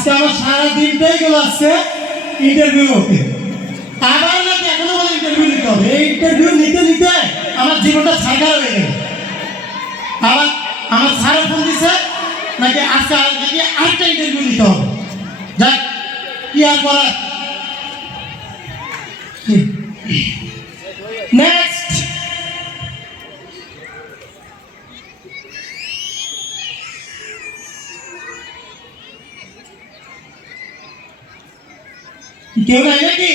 আজকে আমার সারা দিনটাই গেল আজকে ইন্টারভিউ হতে, আবার নাকি এখনো বলে ইন্টারভিউ নিতে হবে। এই ইন্টারভিউ নিতে নিতে আমার জীবনটা ছাড়খাড় হয়ে গেল। আবার আমার স্যারও ফোন দিচ্ছে নাকি আজকে নাকি আরেকটা ইন্টারভিউ নিতে হবে। যাক, কি আর করার। নেক্সট, কেউ নাই নাকি?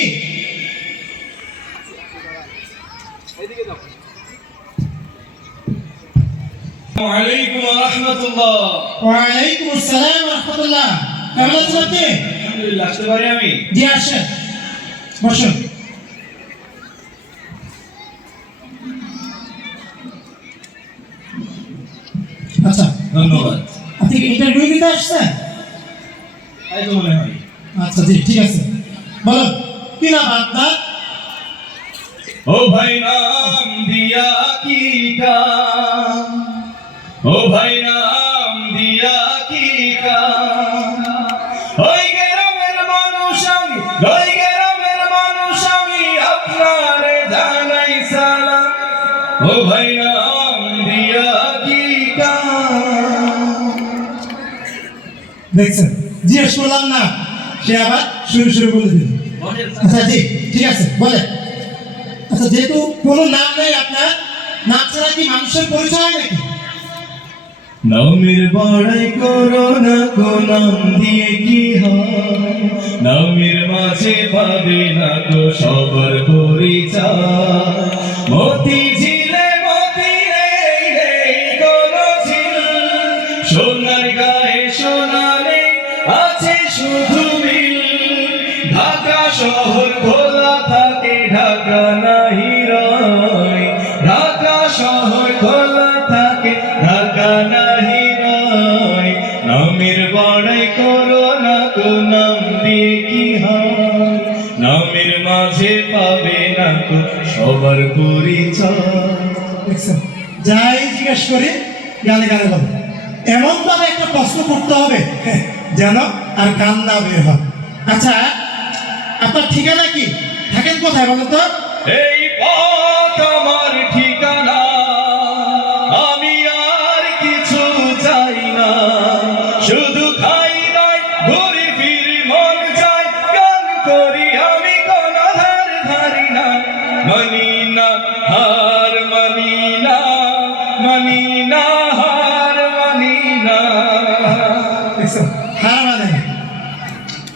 ওয়ালাইকুম রাহমাতুল্লাহ। ওয়ালাইকুম আসসালাম রাহমাতুল্লাহ। কেমন আছেন আপনি? আলহামদুলিল্লাহ। আসতে পারি আমি? জি আসেন, বসুন। আচ্ছা, ধন্যবাদ। আপনি ইন্টারভিউ দিতে আসছেন? তাই তো মনে হয়। আচ্ছা জি, ঠিক আছে, বলুন কি নাম আপনার? ও ভাই নাম দিয়া কি কাম, ও ভাই নাম দিয়া কি কাম, ওই গ্রামের মানুষ আমি, ওই গ্রামের মানুষ আমি, আপনারে জানাই সালাম। ও ভাই নাম দিয়া কি কাম। দেখছেন, জিজ্ঞেস করলাম না, সে আবার শুরু শুরু বলে দিল। আচ্ছা জি, ঠিক আছে, বলে। আচ্ছা, যেহেতু কোনো নাম নেই আপনার, নাম ছাড়া কি মানুষের পরিচয় হয় নাকি? নামের বড়াই করো না গো, নাম দিয়ে কি হয়, নামের মাঝে পাবে না গো সবার পরিচয়। মতি ঝিলে মতি নেই, নেই কোনো ঝিল, সোনার গায়ে সোনা নেই, আছে শুধু মিল। ঢাকা শহর খোলা থাকে, ঢাকা নাহি রয়, ঢাকা শহর খোলা থাকে, ঢাকা নাহি রয়। নামের বড়াই করো না গো, নাম দিয়ে কি হয়, নামের মাঝে পাবে না গো সবার পরিচয়। দেখছেন, যাই জিজ্ঞেস করি গানে গানে বলে। এমন ভাবে একটা প্রশ্ন করতে হবে যেন আর গান না বের হয়। আচ্ছা, আপনার ঠিকানা কি? থাকেন কোথায় বলেন তো? এই পথ আমার ঠিকানা, আমি আর কিছু চাই না, শুধু খাই নাই ঘুরি ফিরি মন চাই, গান করি আমি কোন ধার ধারি না, মানি না হার মানি না, মানি না হার মানি না। দেখছেন, হার মানে না।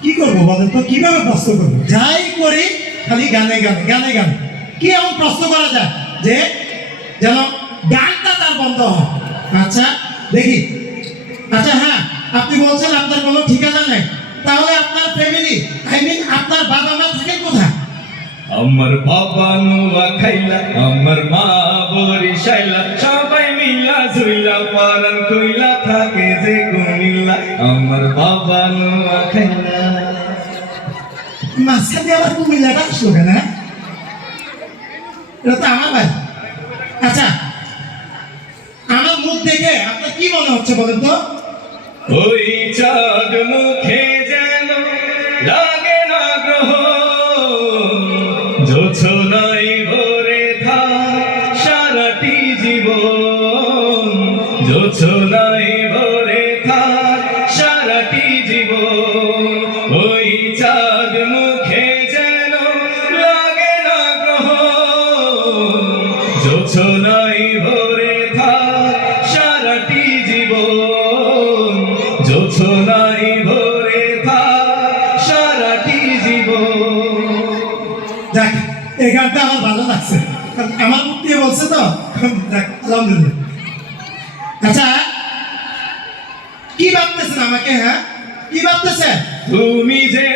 কি করবো বলেন তো, কিভাবে প্রশ্ন করবো? যাই করি খালি গানে গানে গানে গানে। কি এমন প্রশ্ন করা যায় যে যেন গানটা তার বন্ধ হয়? আচ্ছা দেখি। আচ্ছা হ্যাঁ, আপনি বলছেন আপনার কোনো ঠিকানা নেই, তাহলে আপনার ফ্যামিলি, আই মিন আপনার বাবা মা থাকেন কোথায়? আমার বাবা নোয়া খাইলা, আমার মা বরিশাইলা, সবাই মিলা ঝুইলা পারান কইলা থাকে যে কুমিল্লা। আমার বাবা নোয়া খাইলা। মাঝখানে আবার কুমিল্লাটা আসলো কেন? এটা তো আমার ভাই। আচ্ছা, আমার মুখ দেখে আপনার কি মনে হচ্ছে বলেন তো? ওই চাঁদ মুখে যেন লাগে না গ্রহ, জোছনাই ভরে থাক সারাটি জীবন, জোছনাই ভরে থাক সারাটি জীবন। ওই চাঁদ মুখে যেন লাগে না গ্রহ, জোছনাই ভরে থাক সারাটি জীবন, জোছনাই ভরে থাক সারাটি জীবন। যাক, এই গানটা আমার ভালো লাগছে, কারণ আমার মুখ দিয়ে বলছে তো। যাক, আলহামদুলিল্লাহ। আচ্ছা, কি ভাবতেছেন আমাকে? হ্যাঁ, কি ভাবতেছেন? তুমি যে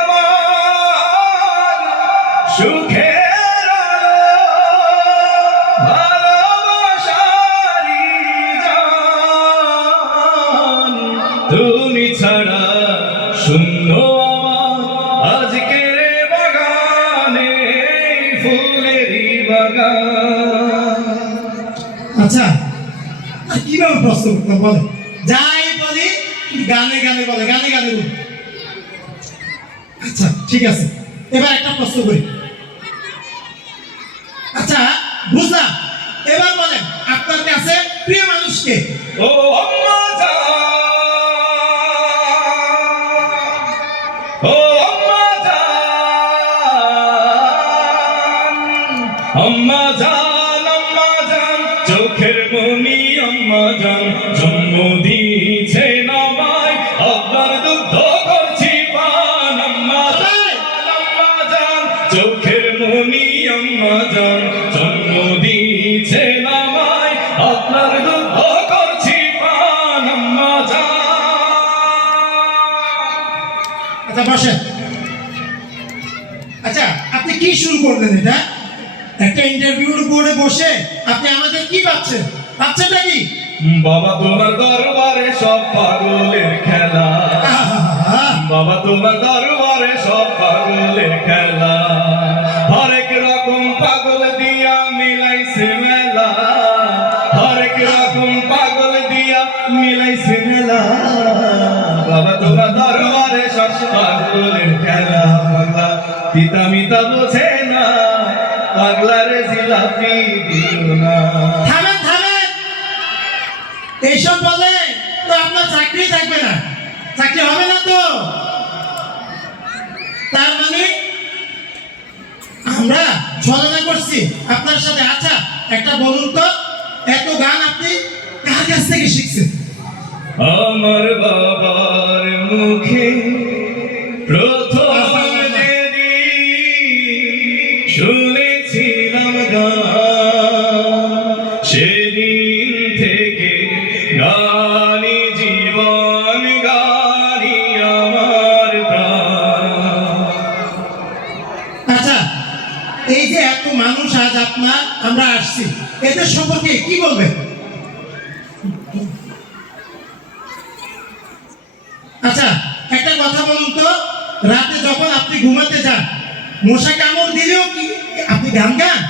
আমার সুখের আলো, ভালোবাসারি জান, তুমি ছাড়া শূন্য আমার আজকের বাগানে, ফুলেরই বাগান। আচ্ছা, কিভাবে প্রশ্ন করতাম বলে? যাই বলি গানে গানে বলে, গানে গানে বলে। আচ্ছা ঠিক আছে, এবার একটা প্রশ্ন করি। আচ্ছা বুঝলাম, এবার বলেন আপনার কাছে প্রিয় মানুষকে। ও আম্মা জান, ও আম্মা জান, আম্মা জান, আম্মা জান, চোখের মনি আম্মা জান, জন্ম দিয়েছে আমায়, আপনার দুগ্ধ করছি পান। আম্মা জান, আম্মা জান, চোখের মনি আম্মা জান, জন্ম দিয়েছে আমায়, আপনার দুগ্ধ করছি পান। আম্মা জান। আচ্ছা বসেন। আচ্ছা আপনি কি শুরু করলেন এটা? একটা ইন্টারভিউর বোর্ডে বসে আপনি আমাদের কি ভাবছেন? ভাবছেনটা কি? বাবা তোমার দরবারে সব পাগলের খেলা, আহা! বাবা তোমার দরবারে সব পাগলের খেলা, হরেক রকম পাগল দিয়া মিলাইছে মেলা, হরেক রকম পাগল দিয়া মিলাইছে মেলা, বাবা তোমার দরবারে সব পাগলের খেলা। পাগলা পিতা মিতা বোঝে না, পাগলার জিলাপি দিও না। থামেন থামেন, এইসব বলে তো আপনার চাকরি থাকবে না, চাকরি হবে না তো। তার মানে আমরা ছলনা করছি আপনার সাথে। আচ্ছা একটা বলুন তো, এত গান আপনি কার কাছ থেকে শিখছেন? আমার বাবার মুখে প্রথম যেদিন শুনেছিলাম গান, সেদিন থেকে গানি জীবন, গানি আমার প্রাণ। আচ্ছা এই যে এত মানুষ আজ আমরা আসছি, এদের সম্পর্কে কি বলবেন? আচ্ছা একটা কথা বলুন তো, রাতে যখন আপনি ঘুমাতে যান, মশা কামড় দিলেও কি আপনি গান গান?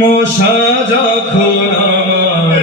মশা যখন আমার